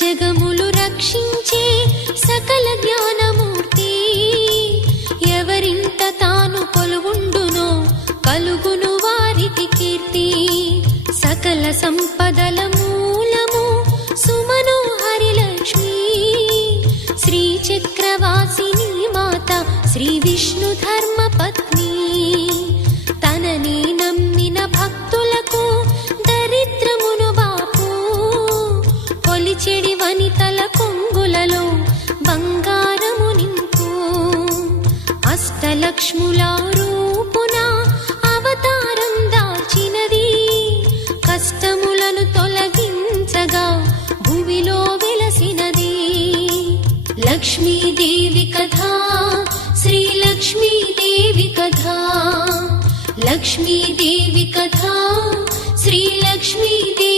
జగములు రక్షించే సకల జ్ఞానమూర్తి. ఎవరింట తాను కొలువుండునో కలుగును వారికి కీర్తి. సకల సంపదల మూలము సుమనోహరి లక్ష్మి. శ్రీ చక్రవాసిని మాత శ్రీ విష్ణు ధర్మ పత్ని. తనని నమ్మిన భక్తులకు దరిద్రమును బాపు. కొలిచెడి వనితల కొంగులలో బంగారము నింపు. అష్టలక్ష్ముల రూపున అవతారం దాల్చినది. కష్టములను తొలగించగా భూమిలో వెలసినది. లక్ష్మీదేవి కథ శ్రీ లక్ష్మీదేవి కథ. లక్ష్మీదేవి కథ శ్రీ లక్ష్మీదేవి